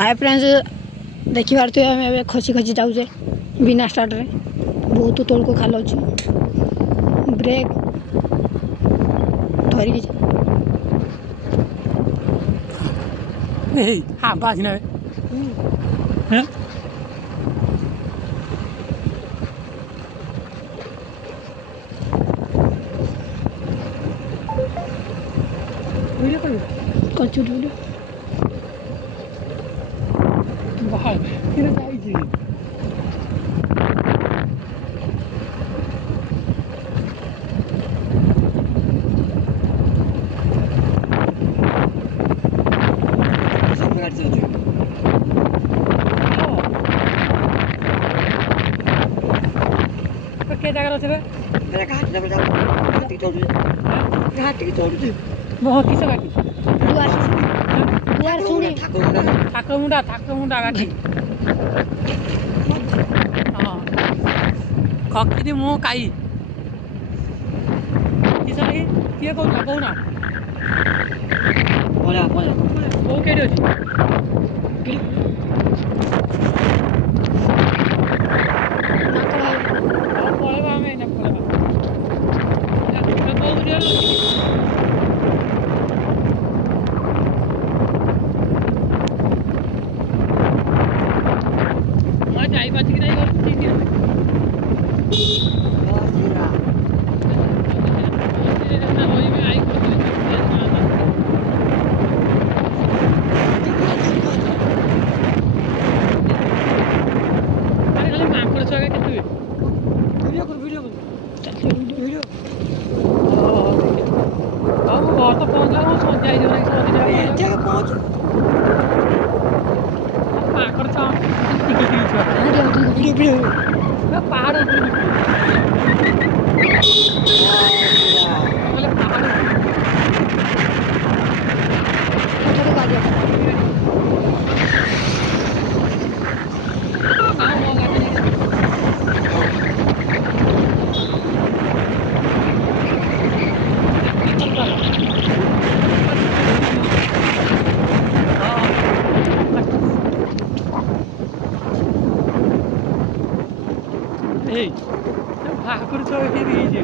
Hi friends देखिए आम खसी खसी जाऊे बिना स्टार्ट रे बहुत तौल को खाल अच्छी ब्रेक धरिकी हाँ बाज ना वीडियो कर कचुट वीडियो बाहर किने जाई छी के जगह रे मेरा घाट जब जाओ घाटी चढ़ घाटी चढ़ बहुत किस गाटी दुआर सुनी ठाकुर मुंडा गाटी हां खकी दे मो काई किस लागी के कहू ना बोला वो केडी अछि पळेबा आमे ना पळेबा तो बहुत दिया मैं जाई बात की नहीं और ठीक है वीडियो वीडियो जगह पहुंच video Hey, aku coba kiri aja.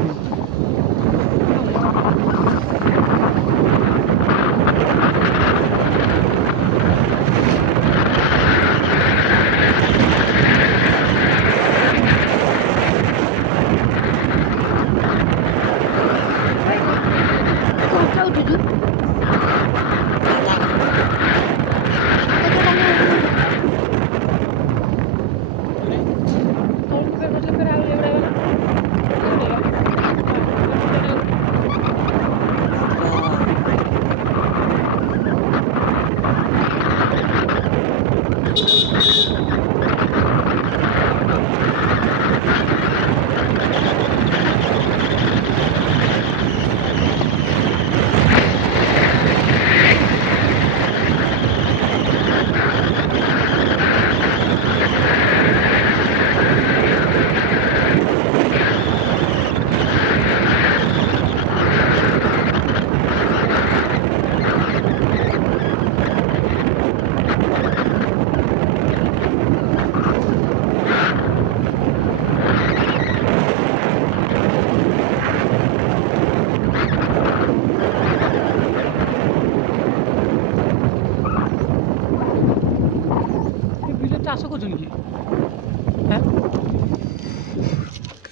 चाष कर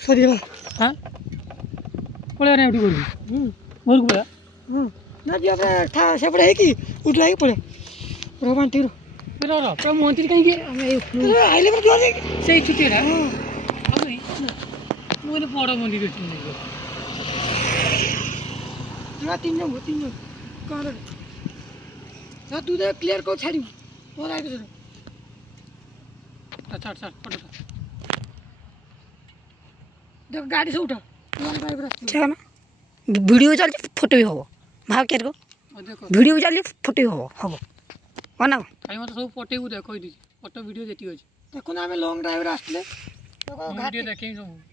सरीला हाँ पड़े ना उठी घर को पड़ा ना जी अपने था से पड़े है कि उठला ही पड़े रोमान तीर फिर और तो मंत्री कहीं के हमें आइले पर जोर से छुट्टी है अब नहीं वो बड़ा मंदिर है ना तीन जन कर ना तू दे क्लियर को छाड़ी और आगे चलो अच्छा फोटो देख गाड़ी से उठा लॉन्ग ड्राइव रास्ते चल ना वीडियो चल फोटो भी हबो भाव केर को देखो वीडियो चल फोटो भी हबो कोना आई मत सब फोटो को देखो दी फोटो वीडियो जेती होछ देखो ना हमें लॉन्ग ड्राइव रास्ते वीडियो देखें सब